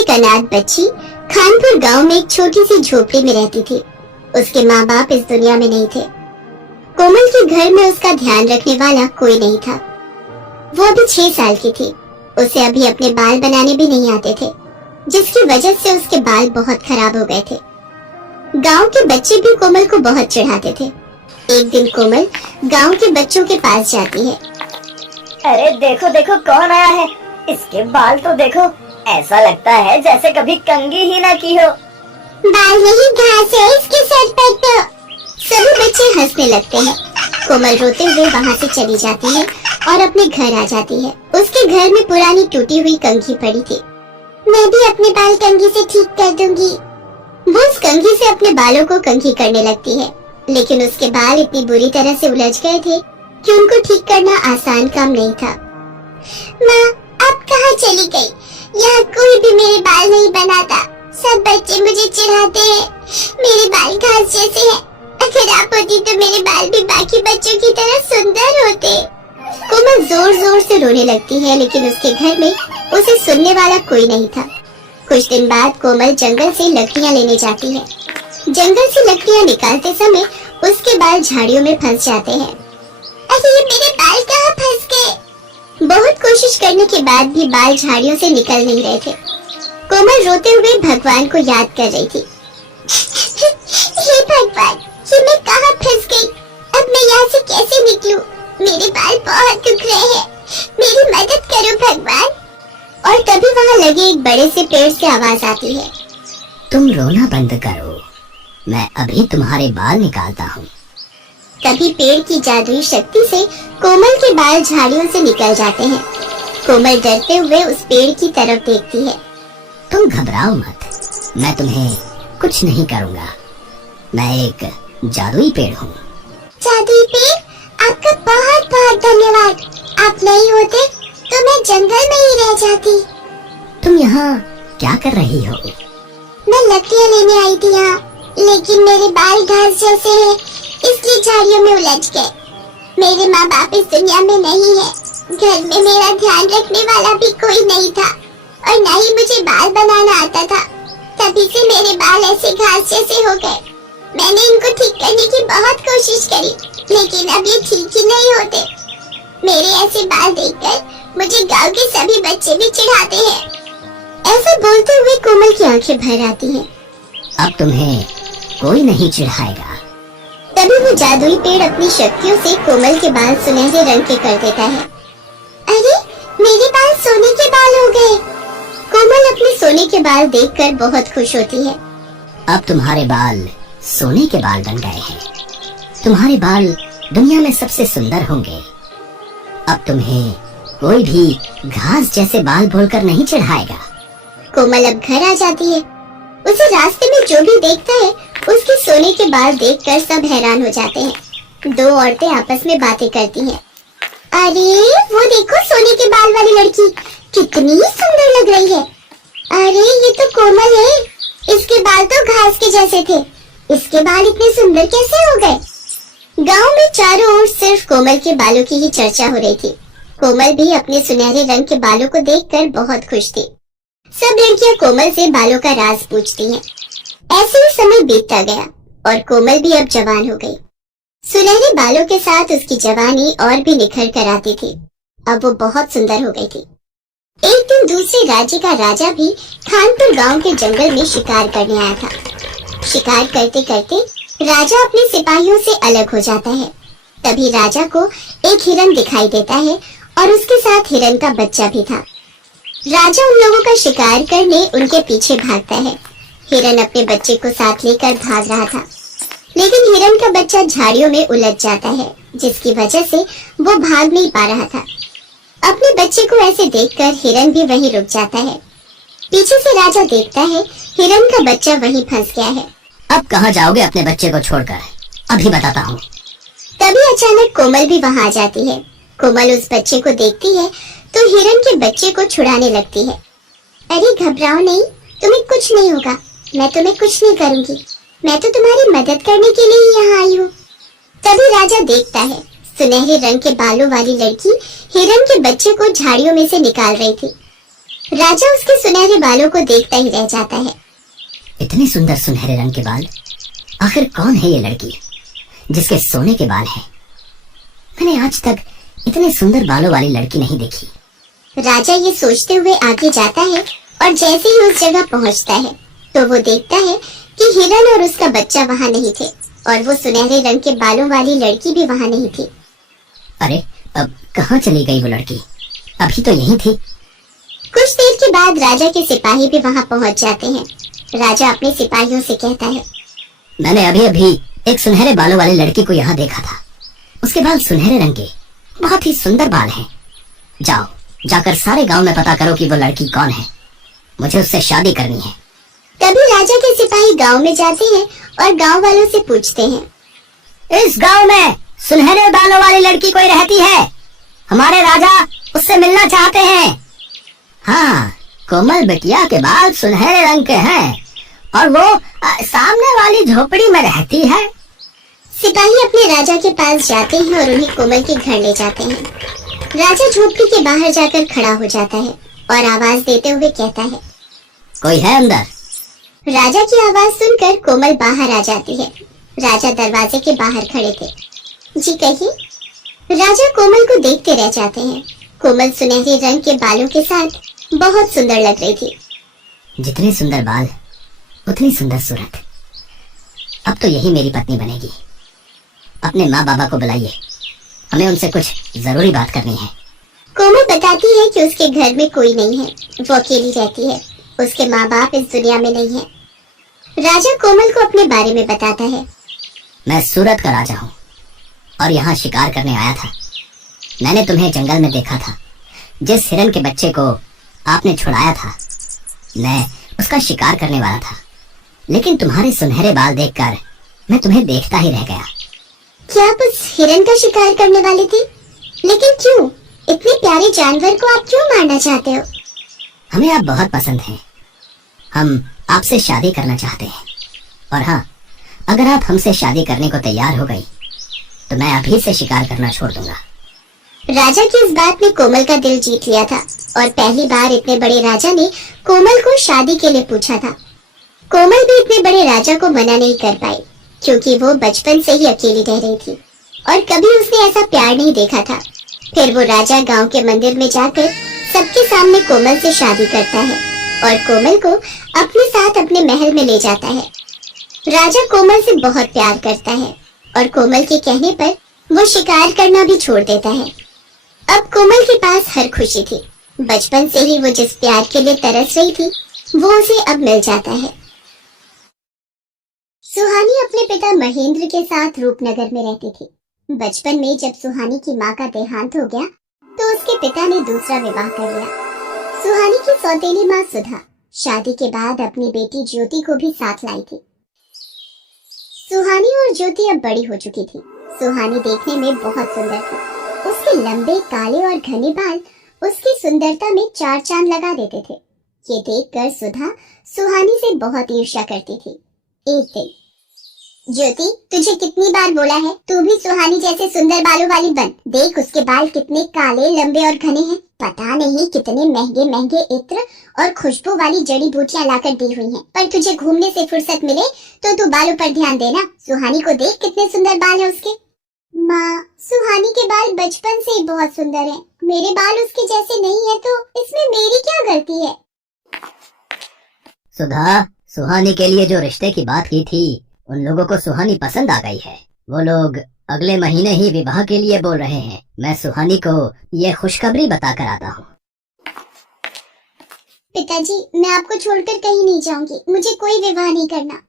एक अनाथ बच्ची खानपुर गांव में एक छोटी सी झोपड़ी में रहती थी। उसके माँ बाप इस दुनिया में नहीं थे। कोमल के घर में उसका ध्यान रखने वाला कोई नहीं था। वो अभी 6 साल की थी। उसे अभी अपने बाल बनाने भी नहीं आते थे, जिसकी वजह से उसके बाल बहुत खराब हो गए थे। गांव के बच्चे भी कोमल को बहुत चिढ़ाते थे। एक दिन कोमल गांव के बच्चों के पास जाती है। अरे देखो देखो कौन आया है, इसके बाल तो देखो, ऐसा लगता है जैसे कभी कंघी ही ना की हो। बाल नहीं, घास है इसके सर पर तो। सभी बच्चे हंसने लगते हैं। कोमल रोते हुए वहाँ से चली जाती है और अपने घर आ जाती है। उसके घर में पुरानी टूटी हुई कंघी पड़ी थी। मैं भी अपने बाल कंघी से ठीक कर दूंगी। वो उस कंघी से अपने बालों को कंघी करने लगती है, लेकिन उसके बाल इतनी बुरी तरह से उलझ गए थे कि उनको ठीक करना आसान काम नहीं था। माँ, अब कहाँ चली गई? यहाँ कोई भी मेरे बाल नहीं बनाता। सब बच्चे मुझे चिढ़ाते हैं। मेरे बाल घास जैसे हैं। अगर आप होती तो मेरे बाल भी बाकी बच्चों की तरह सुंदर होते। कोमल जोर जोर से रोने लगती है, लेकिन उसके घर में उसे सुनने वाला कोई नहीं था। कुछ दिन बाद कोमल जंगल से लकड़ियाँ लेने जाती है। जंगल से लकड़ियाँ निकालते समय उसके बाल झाड़ियों में फंस जाते हैं। अरे ये मेरे बाल कहाँ फंस गए? बहुत कोशिश करने के बाद भी बाल झाड़ियों से निकल नहीं रहे थे। कोमल रोते हुए भगवान को याद कर रही थी। हे भगवान, ये मैं कहाँ फंस गई? अब मैं यहाँ से कैसे निकलूं? मेरे बाल बहुत दुख रहे हैं। मेरी मदद करो भगवान। और तभी वहाँ लगे एक बड़े से पेड़ से आवाज आती है। तुम रोना बंद करो, मैं अभी तुम्हारे बाल निकालता हूँ। तभी पेड़ की जादुई शक्ति से कोमल के बाल झाड़ियों से निकल जाते हैं। कोमल डरते हुए उस पेड़ की तरफ देखती है। तुम घबराओ मत, मैं तुम्हें कुछ नहीं करूँगा। मैं एक जादुई पेड़ हूँ। जादुई पेड़? आपका बहुत बहुत धन्यवाद। आप नहीं होते तो मैं जंगल में ही रह जाती। तुम यहाँ क्या कर रही हो? मैं लकड़ियाँ लेने आई थी यहाँ, लेकिन मेरे बाल घास जैसे हैं, इसलिए झाड़ियों में उलझ गए। मेरे माँ बाप इस दुनिया में नहीं है। घर में मेरा ध्यान रखने वाला भी कोई नहीं था और न ही मुझे बाल बनाना आता था। तभी से मेरे बाल ऐसे घास जैसे हो गए। मैंने इनको ठीक करने की बहुत कोशिश करी, लेकिन अब ये ठीक ही नहीं होते। मेरे ऐसे बाल देखकर मुझे गांव के सभी बच्चे भी चिढ़ाते हैं। ऐसा बोलते हुए कोमल की आंखें भर आती हैं। अब तुम्हें कोई नहीं चिढ़ाएगा। तभी वो जादुई पेड़ अपनी शक्तियों से कोमल के बाल सुनहरे रंग के कर देता है। अरे, मेरे बाल सोने के बाल हो गए। कोमल अपने सोने के बाल देखकर बहुत खुश होती है। अब तुम्हारे बाल सोने के बाल बन गए हैं। तुम्हारे बाल दुनिया में सबसे सुंदर होंगे। अब तुम्हें कोई भी घास जैसे बाल बोलकर नहीं चिढ़ाएगा। कोमल अब घर आ जाती है। उसे रास्ते में जो भी देखता है, उसके सोने के बाल देखकर सब हैरान हो जाते हैं। 2 औरतें आपस में बातें करती हैं। अरे, वो देखो सोने के बाल वाली लड़की कितनी सुंदर लग रही है। अरे, ये तो कोमल है। इसके बाल तो घास के जैसे थे। इसके बाल इतने सुंदर कैसे हो गए? गांव में चारों ओर सिर्फ कोमल के बालों की ही चर्चा हो रही थी। कोमल भी अपने सुनहरे रंग के बालों को देखकर बहुत खुश थी। सब लड़कियां कोमल से बालों का राज पूछती हैं। ऐसे ही समय बीतता गया और कोमल भी अब जवान हो गई। सुनहरे बालों के साथ उसकी जवानी और भी निखर कर आती थी। अब वो बहुत सुंदर हो गई थी। एक दिन दूसरे राज्य का राजा भी खानपुर गांव के जंगल में शिकार करने आया था। शिकार करते करते राजा अपने सिपाहियों से अलग हो जाता है। तभी राजा को एक हिरन दिखाई देता है और उसके साथ हिरन का बच्चा भी था। राजा उन लोगों का शिकार करने उनके पीछे भागता है। हिरन अपने बच्चे को साथ लेकर भाग रहा था, लेकिन हिरन का बच्चा झाड़ियों में उलझ जाता है, जिसकी वजह से वो भाग नहीं पा रहा था। अपने बच्चे को ऐसे देखकर हिरन भी वहीं रुक जाता है। पीछे से राजा देखता है हिरन का बच्चा वहीं फंस गया है। अब कहाँ जाओगे अपने बच्चे को छोड़कर? अभी बताता हूँ। तभी अचानक कोमल भी वहाँ आ जाती है। कोमल उस बच्चे को देखती है तो हिरन के बच्चे को छुड़ाने लगती है। अरे घबराओ नहीं, तुम्हें कुछ नहीं होगा। मैं तुम्हें कुछ नहीं करूँगी। मैं तो तुम्हारी मदद करने के लिए ही यहाँ आई हूँ। तभी राजा देखता है सुनहरे रंग के बालों वाली लड़की हिरन के बच्चे को झाड़ियों में से निकाल रही थी। राजा उसके सुनहरे बालों को देखता ही रह जाता है। इतने सुंदर सुनहरे रंग के बाल, आखिर कौन है ये लड़की जिसके सोने के बाल हैं? मैंने आज तक इतने सुंदर बालों वाली लड़की नहीं देखी। राजा ये सोचते हुए आगे जाता है और जैसे ही उस जगह पहुंचता है तो वो देखता है कि हिरन और उसका बच्चा वहां नहीं थे और वो सुनहरे रंग के बालों वाली लड़की भी वहां नहीं थी। अरे, अब कहाँ चली गई वो लड़की? अभी तो यहीं थी। कुछ देर के बाद राजा के सिपाही भी वहां पहुंच जाते हैं। राजा अपने सिपाहियों से कहता है, मैंने अभी अभी एक सुनहरे बालों वाली लड़की को यहाँ देखा था। उसके बाल सुनहरे रंग के, बहुत ही सुंदर बाल हैं। जाओ, जाकर सारे गांव में पता करो कि वो लड़की कौन है। मुझे उससे शादी करनी है। तभी राजा के सिपाही गांव में जाते हैं और गांव वालों से पूछते हैं, इस गांव में सुनहरे बालों वाली लड़की कोई रहती है? हमारे राजा उससे मिलना चाहते हैं। हाँ, कोमल बिटिया के बाल सुनहरे रंग के हैं और वो सामने वाली झोपड़ी में रहती है। सिपाही अपने राजा के पास जाते हैं और उन्हें कोमल के घर ले जाते हैं। राजा झोपड़ी के बाहर जाकर खड़ा हो जाता है और आवाज देते हुए कहता है, कोई है अंदर? राजा की आवाज सुनकर कोमल बाहर आ जाती है। राजा दरवाजे के बाहर खड़े थे। जी कहिए। राजा कोमल को देखते रह जाते हैं। कोमल सुनहरे रंग के बालों के साथ बहुत सुंदर लग रही थी। जितने सुंदर बाल उतनी सुंदर सूरत। अब तो यही मेरी पत्नी बनेगी। अपने माँ बाबा को बुलाइए, हमें उनसे कुछ जरूरी बात करनी है। कोमल बताती है कि उसके घर में कोई नहीं है, वो अकेली रहती है। उसके माँ बाप इस दुनिया में नहीं है। राजा कोमल को अपने बारे में बताता है। मैं सूरत का राजा हूँ और यहाँ शिकार करने आया था। मैंने तुम्हें जंगल में देखा था। जिस हिरन के बच्चे को आपने छुड़ाया था, मैं उसका शिकार करने वाला था, लेकिन तुम्हारे सुनहरे बाल देखकर मैं तुम्हें देखता ही रह गया। क्या आप उस हिरन का शिकार करने वाले थे? लेकिन क्यों? इतने प्यारे जानवर को आप क्यों मारना चाहते हो? हमें आप बहुत पसंद हैं। हम आपसे शादी करना चाहते हैं। और हाँ, अगर आप हमसे शादी करने को तैयार हो गई तो मैं अभी से शिकार करना छोड़ दूंगा। राजा की इस बात ने कोमल का दिल जीत लिया था और पहली बार इतने बड़े राजा ने कोमल को शादी के लिए पूछा था। कोमल भी इतने बड़े राजा को मना नहीं कर पाई क्योंकि वो बचपन से ही अकेली रह रही थी और कभी उसने ऐसा प्यार नहीं देखा था। फिर वो राजा गांव के मंदिर में जाकर सबके सामने कोमल से शादी करता है और कोमल को अपने साथ अपने महल में ले जाता है। राजा कोमल से बहुत प्यार करता है और कोमल के कहने पर वो शिकार करना भी छोड़ देता है। अब कोमल के पास हर खुशी थी। बचपन से ही वो जिस प्यार के लिए तरस रही थी वो उसे अब मिल जाता है। सुहानी अपने पिता महेंद्र के साथ रूपनगर में रहती थी। बचपन में जब सुहानी की माँ का देहांत हो गया तो उसके पिता ने दूसरा विवाह कर लिया। सुहानी की सौतेली माँ सुधा शादी के बाद अपनी बेटी ज्योति को भी साथ लाई थी। सुहानी और ज्योति अब बड़ी हो चुकी थी। सुहानी देखने में बहुत सुंदर थी। उसके लंबे काले और घने बाल उसकी सुंदरता में चार चांद लगा देते थे। ये देखकर सुधा सुहानी से बहुत ईर्ष्या करती थी। एक दिन, ज्योति, तुझे कितनी बार बोला है तू भी सुहानी जैसे सुंदर बालों वाली बन। देख उसके बाल कितने काले, लंबे और घने हैं। पता नहीं कितने महंगे महंगे इत्र और खुशबू वाली जड़ी बूटियां लाकर दी हुई हैं। पर तुझे घूमने से फुर्सत मिले तो तू बालों पर ध्यान देना। सुहानी को देख कितने सुंदर बाल है उसके। माँ, सुहानी के बाल बचपन से ही बहुत सुंदर हैं। मेरे बाल उसके जैसे नहीं है तो इसमें मेरी क्या गलती है? सुधा, सुहानी के लिए जो रिश्ते की बात की थी उन लोगों को सुहानी पसंद आ गई है। वो लोग अगले महीने ही विवाह के लिए बोल रहे हैं। मैं सुहानी को ये खुशखबरी बताकर आता हूँ। पिताजी, मैं आपको छोड़कर कहीं नहीं जाऊंगी। मुझे कोई विवाह नहीं करना।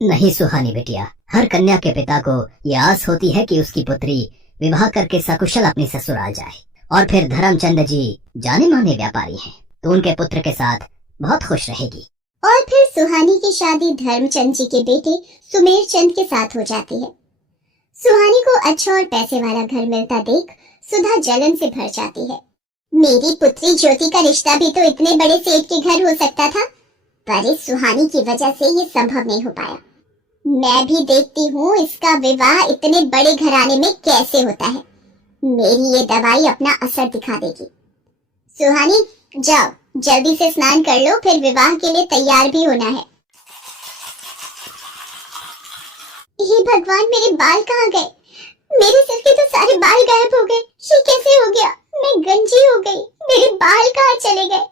नहीं सुहानी बिटिया, हर कन्या के पिता को ये आस होती है कि उसकी पुत्री विवाह करके सकुशल अपनी ससुराल जाए। और फिर धर्मचंद जी जाने माने व्यापारी हैं, तो उनके पुत्र के साथ बहुत खुश रहेगी। और फिर सुहानी की शादी धर्मचंद जी के बेटे सुमेर चंद के साथ हो जाती है। सुहानी को अच्छा और पैसे वाला घर मिलता देख सुधा जलन से भर जाती है। मेरी पुत्री ज्योति का रिश्ता भी तो इतने बड़े सेठ के घर हो सकता था, पर इस सुहानी की वजह से ये संभव नहीं हो पाया। मैं भी देखती हूँ इसका विवाह इतने बड़े घराने में कैसे होता है। मेरी ये दवाई अपना असर दिखा देगी। सुहानी, जाओ जल्दी से स्नान कर लो, फिर विवाह के लिए तैयार भी होना है। हे भगवान, मेरे बाल कहाँ गए? मेरे सिर के तो सारे बाल गायब हो गए। ये कैसे हो गया? मैं गंजी हो गई। मेरे बाल कहाँ चले गए?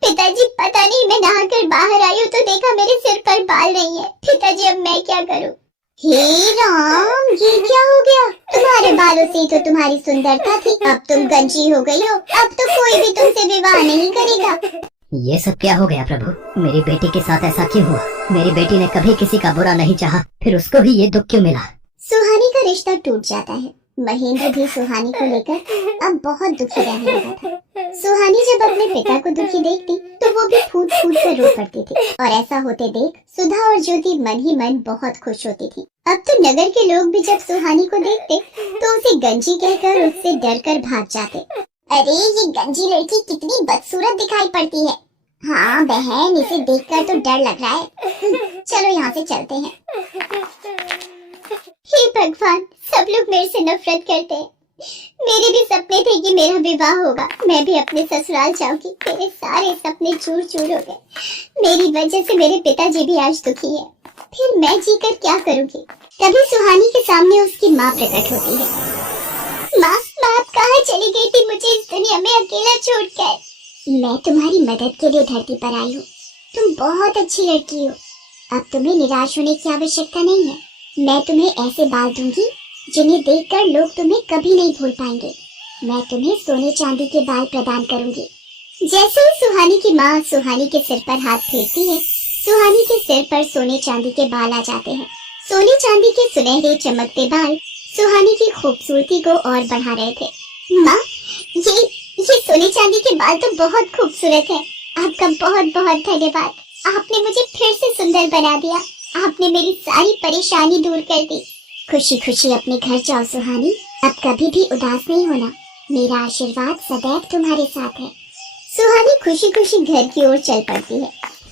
पिताजी, पता नहीं, मैं नहाकर बाहर आई हूँ तो देखा मेरे सिर पर बाल नहीं है। पिताजी, अब मैं क्या करूँ? हे राम, ये क्या हो गया? तुम्हारे बालों से तो तुम्हारी सुंदरता थी, अब तुम गंजी हो गई हो। अब तो कोई भी तुमसे विवाह नहीं करेगा। ये सब क्या हो गया प्रभु? मेरी बेटी के साथ ऐसा क्यों हुआ? मेरी बेटी ने कभी किसी का बुरा नहीं चाहा, फिर उसको ही ये दुख क्यों मिला? सुहानी का रिश्ता टूट जाता है। महेंद्र भी सुहानी को लेकर अब बहुत दुखी रहने लगा था। सुहानी जब अपने पिता को दुखी देखती तो वो भी फूट फूट कर रो पड़ती थी, और ऐसा होते देख सुधा और ज्योति मन ही मन बहुत खुश होती थी। अब तो नगर के लोग भी जब सुहानी को देखते तो उसे गंजी कहकर उससे डर कर भाग जाते। अरे, ये गंजी लड़की कितनी बदसूरत दिखाई पड़ती है। हाँ बहन, इसे देखकर तो डर लग रहा है। चलो यहाँ से चलते हैं। हे भगवान, सब लोग मेरे से नफरत करते हैं। मेरे भी सपने थे कि मेरा विवाह होगा, मैं भी अपने ससुराल जाऊंगी। मेरे सारे सपने चूर चूर हो गए। मेरी वजह से मेरे पिताजी भी आज दुखी है। फिर मैं जीकर क्या करूंगी? तभी सुहानी के सामने उसकी माँ प्रकट होती है। माँ, आप कहाँ चली गई थी मुझे इस दुनिया में अकेला छोड़कर? मैं तुम्हारी मदद के लिए धरती पर आई हूँ। तुम बहुत अच्छी लड़की हो। अब तुम्हें निराश होने की आवश्यकता नहीं है। मैं तुम्हें ऐसे बाल दूंगी जिन्हें देखकर लोग तुम्हें कभी नहीं भूल पाएंगे। मैं तुम्हें सोने चांदी के बाल प्रदान करूंगी। जैसे ही सुहानी की माँ सुहानी के सिर पर हाथ फेरती है, सुहानी के सिर पर सोने चांदी के बाल आ जाते हैं। सोने चांदी के सुनहरे चमकते बाल सुहानी की खूबसूरती को और बढ़ा रहे थे। माँ, ये सोने चांदी के बाल तो बहुत खूबसूरत है। आपका बहुत बहुत धन्यवाद। आपने मुझे फिर से सुंदर बना दिया। आपने मेरी सारी परेशानी दूर कर दी। खुशी खुशी अपने घर जाओ सुहानी। अब कभी भी उदास नहीं होना। मेरा आशीर्वाद सदैव तुम्हारे साथ है। सुहानी खुशी खुशी घर की ओर चल पड़ती है।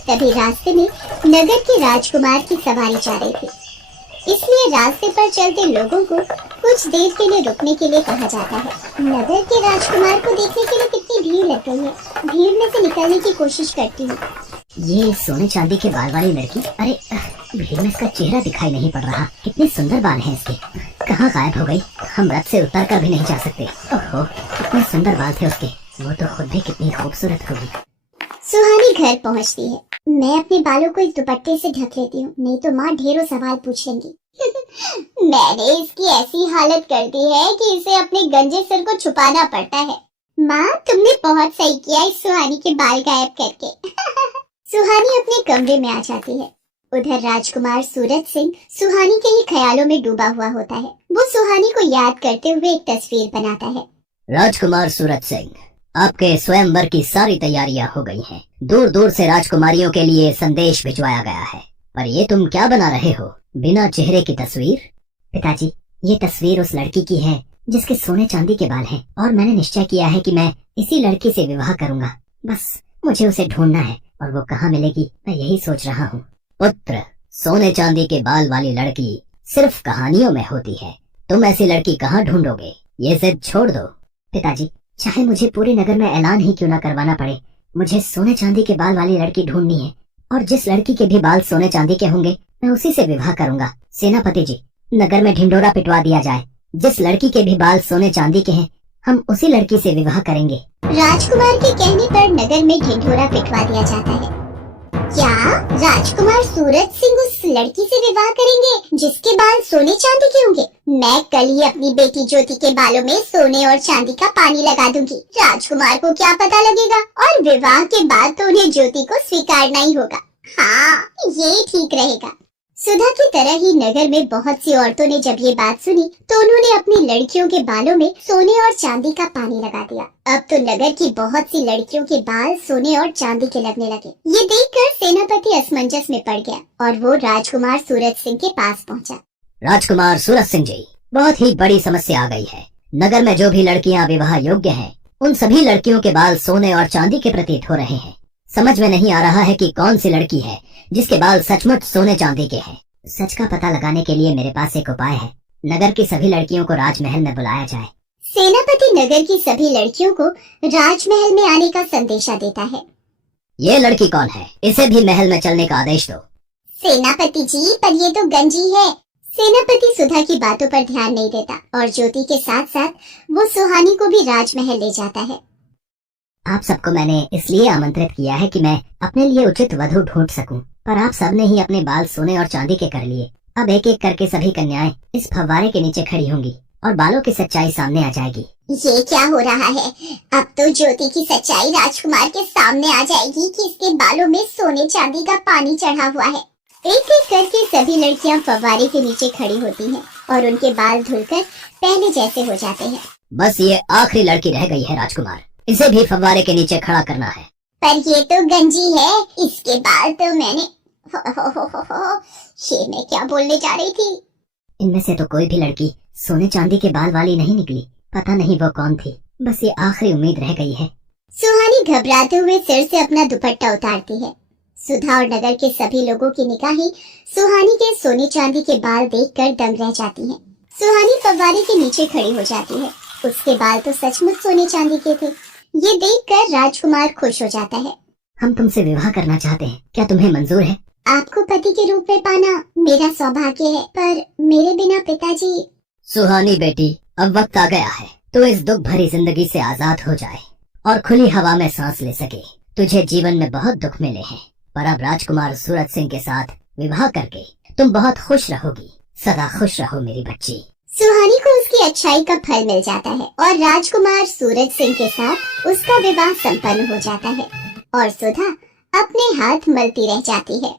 तभी रास्ते में नगर के राजकुमार की सवारी जा रही थी, इसलिए रास्ते पर चलते लोगों को कुछ देर के लिए रुकने के लिए कहा जाता है। नगर के राजकुमार को देखने के लिए कितनी भीड़ लग गई है। भीड़ में से निकलने की कोशिश करती हूँ। ये सोने चांदी के बाल वाली लड़की, अरे भीड़ में इसका चेहरा दिखाई नहीं पड़ रहा। कितने सुंदर बाल हैं इसके, कहाँ गायब हो गई? हम रथ से उतर कर भी नहीं जा सकते। ओहो, कितने सुंदर बाल थे उसके। वो तो खुद भी कितनी खूबसूरत होगी। सुहानी घर पहुँचती है। मैं अपने बालों को इस दुपट्टे से ढक लेती हूँ, नहीं तो माँ ढेरों सवाल पूछ लेंगी। मैंने इसकी ऐसी हालत कर दी है कि इसे अपने गंजे सिर को छुपाना पड़ता है। माँ, तुमने बहुत सही किया इस सुहानी के बाल गायब करके। सुहानी अपने कमरे में आ जाती है। उधर राजकुमार सूरज सिंह सुहानी के ही ख्यालों में डूबा हुआ होता है। वो सुहानी को याद करते हुए एक तस्वीर बनाता है। राजकुमार सूरज सिंह, आपके स्वयंवर की सारी तैयारियां हो गई हैं। दूर दूर से राजकुमारियों के लिए संदेश भिजवाया गया है। पर ये तुम क्या बना रहे हो? बिना चेहरे की तस्वीर? पिताजी, ये तस्वीर उस लड़की की है जिसके सोने चांदी के बाल हैं, और मैंने निश्चय किया है कि मैं इसी लड़की से विवाह करूंगा। बस मुझे उसे ढूंढना है, और वो कहाँ मिलेगी मैं यही सोच रहा हूँ। पुत्र, सोने चांदी के बाल वाली लड़की सिर्फ कहानियों में होती है। तुम ऐसी लड़की कहाँ ढूंढोगे? ये जिद छोड़ दो। पिताजी, चाहे मुझे पूरे नगर में ऐलान ही क्यों न करवाना पड़े, मुझे सोने चांदी के बाल वाली लड़की ढूंढनी है, और जिस लड़की के भी बाल सोने चांदी के होंगे मैं उसी से विवाह करूंगा। सेनापति जी, नगर में ढिंडोरा पिटवा दिया जाए। जिस लड़की के भी बाल सोने चांदी के हैं हम उसी लड़की से विवाह करेंगे। राजकुमार के कहने पर नगर में ढिंढोरा पिटवा दिया जाता है। क्या राजकुमार सूरज सिंह उस लड़की से विवाह करेंगे जिसके बाल सोने चांदी के होंगे? मैं कल ही अपनी बेटी ज्योति के बालों में सोने और चांदी का पानी लगा दूंगी। राजकुमार को क्या पता लगेगा, और विवाह के बाद तो उन्हें ज्योति को स्वीकारना ही होगा। हाँ, ये ठीक रहेगा। सुधा की तरह ही नगर में बहुत सी औरतों ने जब ये बात सुनी तो उन्होंने अपनी लड़कियों के बालों में सोने और चांदी का पानी लगा दिया। अब तो नगर की बहुत सी लड़कियों के बाल सोने और चांदी के लगने लगे। ये देखकर सेनापति असमंजस में पड़ गया और वो राजकुमार सूरज सिंह के पास पहुंचा। राजकुमार सूरज सिंह जी, बहुत ही बड़ी समस्या आ गई है। नगर में जो भी लड़कियां विवाह योग्य हैं, उन सभी लड़कियों के बाल सोने और चांदी के प्रतीत हो रहे हैं। समझ में नहीं आ रहा है कि कौन सी लड़की है जिसके बाल सचमुच सोने चांदी के हैं। सच का पता लगाने के लिए मेरे पास एक उपाय है। नगर की सभी लड़कियों को राजमहल में बुलाया जाए। सेनापति नगर की सभी लड़कियों को राजमहल में आने का संदेशा देता है। ये लड़की कौन है? इसे भी महल में चलने का आदेश दो। सेनापति जी, पर ये तो गंजी है। सेनापति सुधा की बातों पर ध्यान नहीं देता और ज्योति के साथ साथ वो सुहानी को भी राजमहल ले जाता है। आप सबको मैंने इसलिए आमंत्रित किया है कि मैं अपने लिए उचित वधू ढूंढ सकूं, पर आप सबने ही अपने बाल सोने और चांदी के कर लिए। अब एक एक करके सभी कन्याएं इस फव्वारे के नीचे खड़ी होंगी और बालों की सच्चाई सामने आ जाएगी। ये क्या हो रहा है? अब तो ज्योति की सच्चाई राजकुमार के सामने आ जाएगी कि इसके बालों में सोने चांदी का पानी चढ़ा हुआ है। एक एक करके सभी लड़कियां फव्वारे के नीचे खड़ी होती हैं और उनके बाल धुलकर पहले जैसे हो जाते हैं। बस ये आखिरी लड़की रह गई है राजकुमार, इसे भी फव्वारे के नीचे खड़ा करना है। पर ये तो गंजी है, इसके बाल तो मैंने ये मैं क्या बोलने जा रही थी? इनमें से तो कोई भी लड़की सोने चांदी के बाल वाली नहीं निकली। पता नहीं वो कौन थी। बस ये आखिरी उम्मीद रह गई है। सुहानी घबराते हुए सिर से अपना दुपट्टा उतारती है। सुधा और नगर के सभी लोगों की निगाहें सुहानी के सोने चांदी के बाल देखकर दंग रह जाती हैं। सुहानी फव्वारे के नीचे खड़ी हो जाती है। उसके बाल तो सचमुच सोने चांदी के थे। ये देखकर राजकुमार खुश हो जाता है। हम तुमसे विवाह करना चाहते हैं, क्या तुम्हें मंजूर है? आपको पति के रूप में पाना मेरा सौभाग्य है, पर मेरे बिना पिताजी। सुहानी बेटी, अब वक्त आ गया है तो इस दुख भरी जिंदगी से आजाद हो जाए और खुली हवा में सांस ले सके। तुझे जीवन में बहुत दुख मिले हैं, पर अब राजकुमार सूरज सिंह के साथ विवाह करके तुम बहुत खुश रहोगी। सदा खुश रहो मेरी बच्ची। सुहानी को उसकी अच्छाई का फल मिल जाता है और राजकुमार सूरज सिंह के साथ उसका विवाह संपन्न हो जाता है और सुधा अपने हाथ मलती रह जाती है।